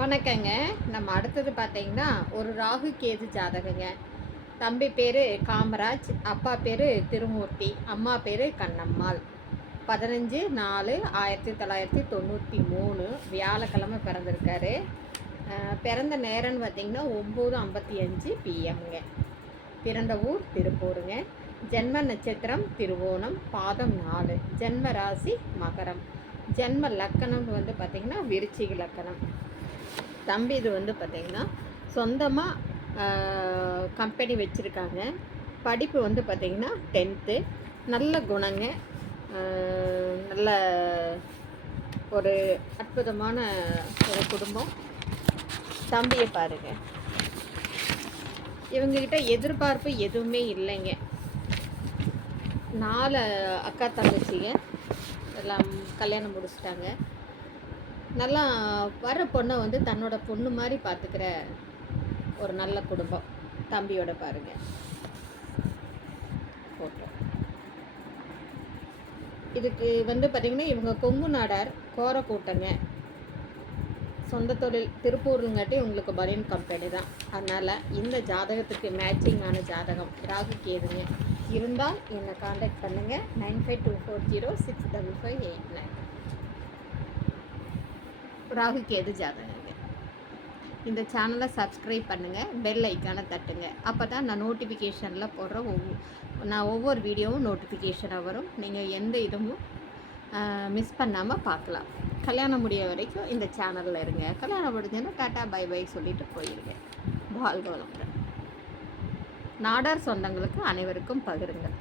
வணக்கங்க. நம்ம அடுத்தது பார்த்தீங்கன்னா ஒரு ராகு கேது ஜாதகங்க. தம்பி பேர் காமராஜ் அப்பா பேர் திருமூர்த்தி அம்மா பேர் கண்ணம்மாள். பதினஞ்சு நாலு ஆயிரத்தி தொள்ளாயிரத்தி தொண்ணூற்றி மூணு வியாழக்கிழமை பிறந்திருக்காரு. பிறந்த நேரம்னு பார்த்தீங்கன்னா ஒம்பது ஐம்பத்தி அஞ்சு பிஎம்ங்க பிறந்த ஊர் திருப்பூருங்க. ஜென்ம நட்சத்திரம் திருவோணம் பாதம் நாலு. ஜென்ம ராசி மகரம். ஜென்ம லக்கணம் வந்து பார்த்திங்கன்னா விருச்சிக லக்கணம். தம்பி இது வந்து பார்த்திங்கன்னா சொந்தமாக கம்பெனி வச்சுருக்காங்க. படிப்பு வந்து பார்த்திங்கன்னா டென்த்து நல்ல குணங்க. நல்ல ஒரு அற்புதமான ஒரு குடும்பம். தம்பியை பாருங்க. இவங்கக்கிட்ட எதிர்பார்ப்பு எதுவுமே இல்லைங்க. நாலு அக்கா தங்கச்சிங்க. எல்லாம் கல்யாணம் முடிச்சிட்டாங்க. நல்லா வர பொண்ணை வந்து தன்னோட பொண்ணு மாதிரி பார்த்துக்கிற ஒரு நல்ல குடும்பம். தம்பியோட பாருங்க. ஃபோட்டோ இதுக்கு வந்து பார்த்திங்கன்னா இவங்க கொங்கு நாடார் கோர கூட்டங்க. சொந்த தொழில் திருப்பூருங்காட்டி உங்களுக்கு பனியன் கம்பெனி தான். அதனால் இந்த ஜாதகத்துக்கு மேட்சிங்கான ஜாதகம் ராகு கேதுங்க. இருந்தால் என்னை காண்டாக்ட் பண்ணுங்கள் nine five two four zero six double five eight nine Rahu Ketu ஜாதகங்க. இந்த சேனலை சப்ஸ்கிரைப் பண்ணுங்கள் பெல் ஐக்கானை தட்டுங்க. அப்போ தான் நான் நோட்டிஃபிகேஷனில் போடுற ஒவ்வொரு நான் ஒவ்வொரு வீடியோவும் நோட்டிஃபிகேஷனாக வரும். நீங்கள் எந்த இதுவும் மிஸ் பண்ணாமல் பார்க்கலாம். கல்யாணம் முடிய வரைக்கும் இந்த சேனலில் இருங்க. கல்யாணம் முடிஞ்சேன்னா டாட்டா பை பை சொல்லிட்டு போயிருங்க. வாழ்க வளமுடன். நாடார் சொந்தங்களுக்கு அனைவருக்கும் பகிருங்கள்.